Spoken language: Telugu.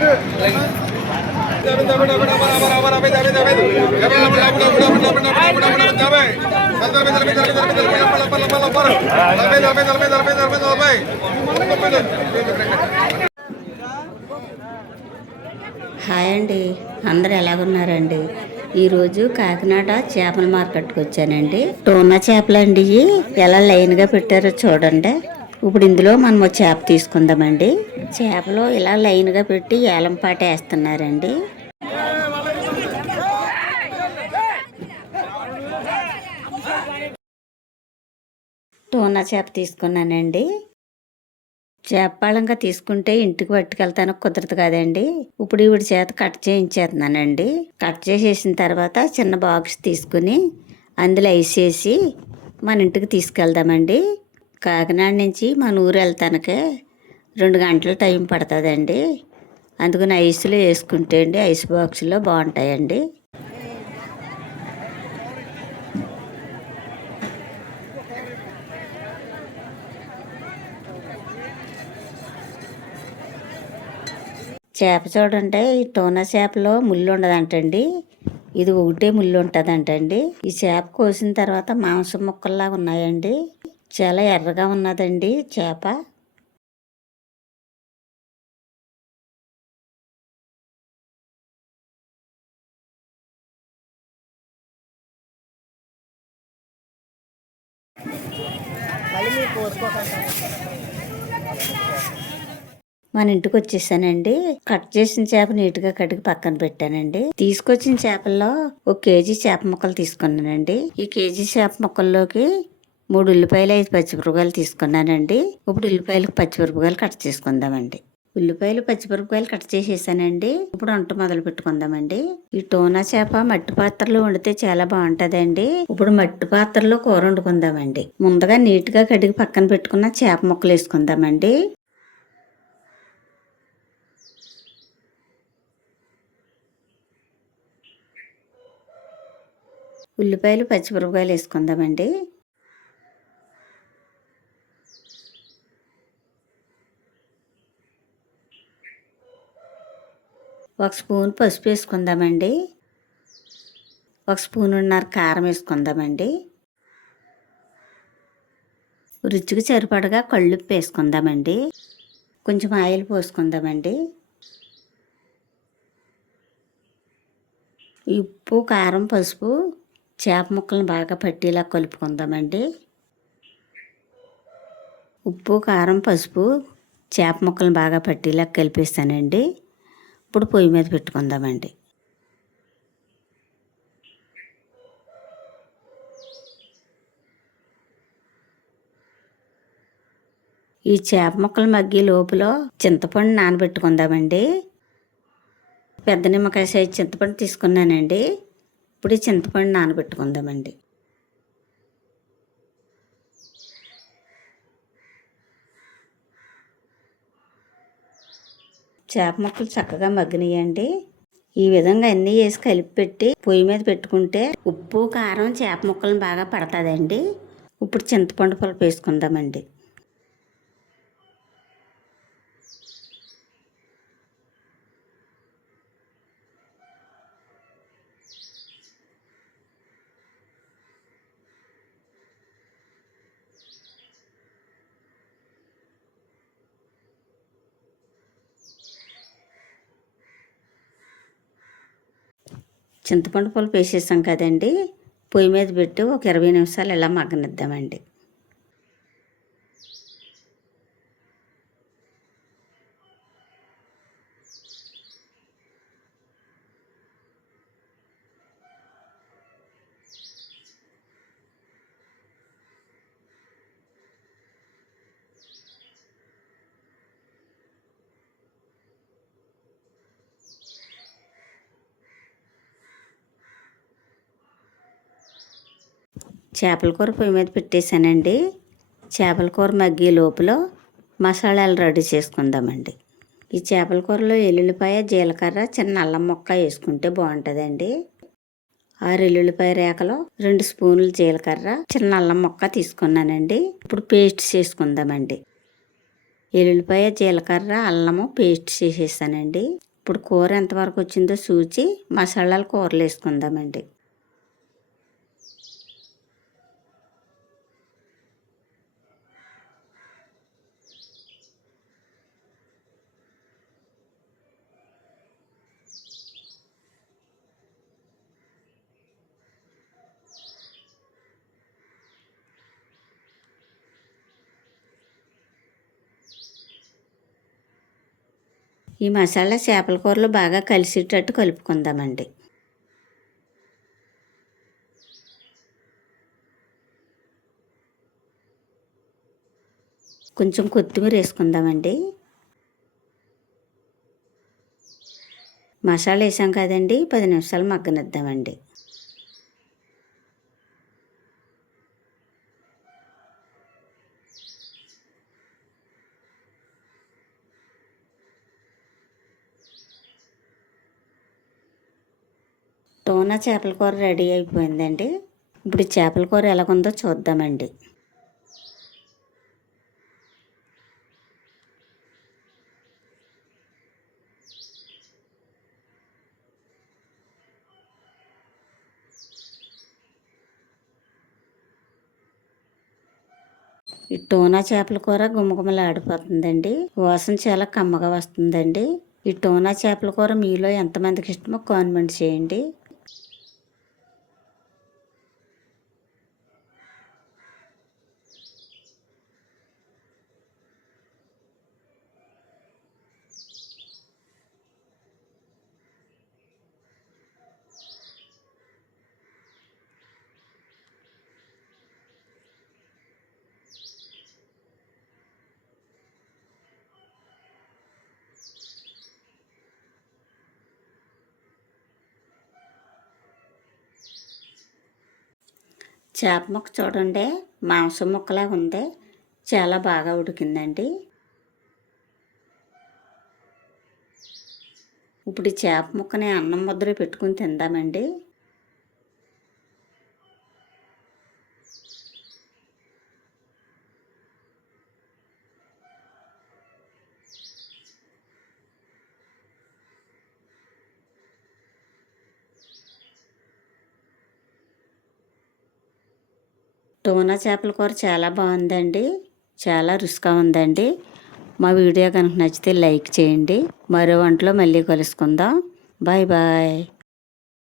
హాయ్ అండి, అందరు ఎలాగున్నారండి? ఈరోజు కాకినాడ చేపల మార్కెట్కి వచ్చానండి. టోనా చేపలండి, ఎలా లైన్గా పెట్టారో చూడండి. ఇప్పుడు ఇందులో మనం చేప తీసుకుందామండి. చేపలు ఇలా లైన్గా పెట్టి ఏలంపాట వేస్తున్నారండి. టోనా చేప తీసుకున్నానండి. చేపలంగా తీసుకుంటే ఇంటికి పట్టుకెళ్తాను కుదరదు కదండి. ఇప్పుడు ఈవిడ చేత కట్ చేయించేస్తున్నానండి. కట్ చేసేసిన తర్వాత చిన్న బాక్స్ తీసుకుని అందులో వేసేసి మన ఇంటికి తీసుకెళ్దామండి. కాకినాడ నుంచి మన ఊరు వెళ్తానికే 2 గంటల టైం పడుతుందండి. అందుకని ఐస్లో వేసుకుంటే అండి ఐస్ బాక్స్లో బాగుంటాయండి. చేప చూడండి, ఈ టోనా చేపలో ముళ్ళు ఉండదంటండి. ఇది ఒకటే ముళ్ళు ఉంటుందంటండి. ఈ చేప కోసిన తర్వాత మాంసం ముక్కల్లాగా ఉన్నాయండి. చాలా ఎర్రగా ఉన్నదండి చేప. మన ఇంటికి వచ్చేసానండి. కట్ చేసిన చేప నీట్గా కడిగి పక్కన పెట్టానండి. తీసుకొచ్చిన చేపల్లో 1 కేజీ చేప ముక్కలు తీసుకున్నానండి. ఈ కేజీ చేప ముక్కల్లోకి 3 ఉల్లిపాయలు 5 పచ్చిమిరపకాయలు తీసుకున్నానండి. ఇప్పుడు ఉల్లిపాయలకు పచ్చిమిరపకాయలు కట్ చేసుకుందామండి. ఉల్లిపాయలు పచ్చిమిరపకాయలు కట్ చేసేసానండి. ఇప్పుడు వంట మొదలు పెట్టుకుందామండి. ఈ టోనా చేప మట్టి పాత్రలో వండితే చాలా బాగుంటదండి. ఇప్పుడు మట్టి పాత్రలో కూర వండుకుందామండి. ముందుగా నీట్గా కడిగి పక్కన పెట్టుకున్న చేప ముక్కలు వేసుకుందామండి. ఉల్లిపాయలు పచ్చిమిరపకాయలు వేసుకుందామండి. ఒక స్పూన్ పసుపు వేసుకుందామండి. 1 స్పూనున్నర కారం వేసుకుందామండి. రుచికి సరిపడగా కళ్ళుప్పు వేసుకుందామండి. కొంచెం ఆయిల్ పోసుకుందామండి. ఉప్పు కారం పసుపు చేప ముక్కలను బాగా పట్టేలా కలుపుకుందామండి. ఉప్పు కారం పసుపు చేప ముక్కలను బాగా పట్టేలా కలిపేస్తానండి. ఇప్పుడు పొయ్యి మీద పెట్టుకుందామండి. ఈ చేప ముక్కలు మగ్గి లోపల చింతపండు నానబెట్టుకుందామండి. పెద్ద నిమ్మకాయ సైజు చింతపండు తీసుకున్నానండి. ఇప్పుడు ఈ చింతపండు నానబెట్టుకుందామండి. చేప ముక్కలు చక్కగా మగ్గినాయండి. ఈ విధంగా అన్నీ వేసి కలిపి పెట్టి పొయ్యి మీద పెట్టుకుంటే ఉప్పు కారం చేప ముక్కలను బాగా పడుతుందండి. ఇప్పుడు చింతపండు పులుపు వేసుకుందామండి. చింతపండు పులుపు వేసేసాం కదండి. పొయ్యి మీద పెట్టి ఒక 20 నిమిషాలు ఇలా మగ్గనిద్దామండి. చేపల కూర పొయ్యి మీద పెట్టేశానండి. చేపల కూర మగ్గే లోపల మసాలాలు రెడీ చేసుకుందామండి. ఈ చేపల కూరలో ఎల్లుల్లిపాయ జీలకర్ర చిన్న అల్లం ముక్క వేసుకుంటే బాగుంటుందండి. 6 ఎల్లుల్లిపాయ రేకలు 2 స్పూన్లు జీలకర్ర చిన్న అల్లం ముక్క తీసుకున్నానండి. ఇప్పుడు పేస్ట్ చేసుకుందామండి. ఎల్లుల్లిపాయ జీలకర్ర అల్లము పేస్ట్ చేసేసానండి. ఇప్పుడు కూర ఎంతవరకు వచ్చిందో చూచి మసాలాలు కూరలు వేసుకుందామండి. ఈ మసాలా చేపల కూరలో బాగా కలిసేటట్టు కలుపుకుందామండి. కొంచెం కొత్తిమీర వేసుకుందామండి. మసాలా వేసాం కదండి, 10 నిమిషాలు మగ్గనిద్దామండి. టోనా చేపల కూర రెడీ అయిపోయిందండి. ఇప్పుడు చేపల కూర ఎలాగుందో చూద్దామండి. ఈ టోనా చేపల కూర గుమగుమలాడిపోతుందండి. వాసన చాలా కమ్మగా వస్తుందండి. ఈ టోనా చేపల కూర మీలో ఎంతమందికి ఇష్టమో కామెంట్ చేయండి. చేప ముక్క చూడండి, మాంసం ముక్కలా ఉంది. చాలా బాగా ఉడికిందండి. ఇప్పుడు ఈ చేప ముక్కని అన్నం ముద్దలో పెట్టుకుని తిందామండి. టోనా చేపల కూర చాలా బాగుందండి. చాలా రుచిగా ఉందండి. మా వీడియో కనుక నచ్చితే లైక్ చేయండి. మరో వంటలో మళ్ళీ కలుసుకుందాం. Bye bye.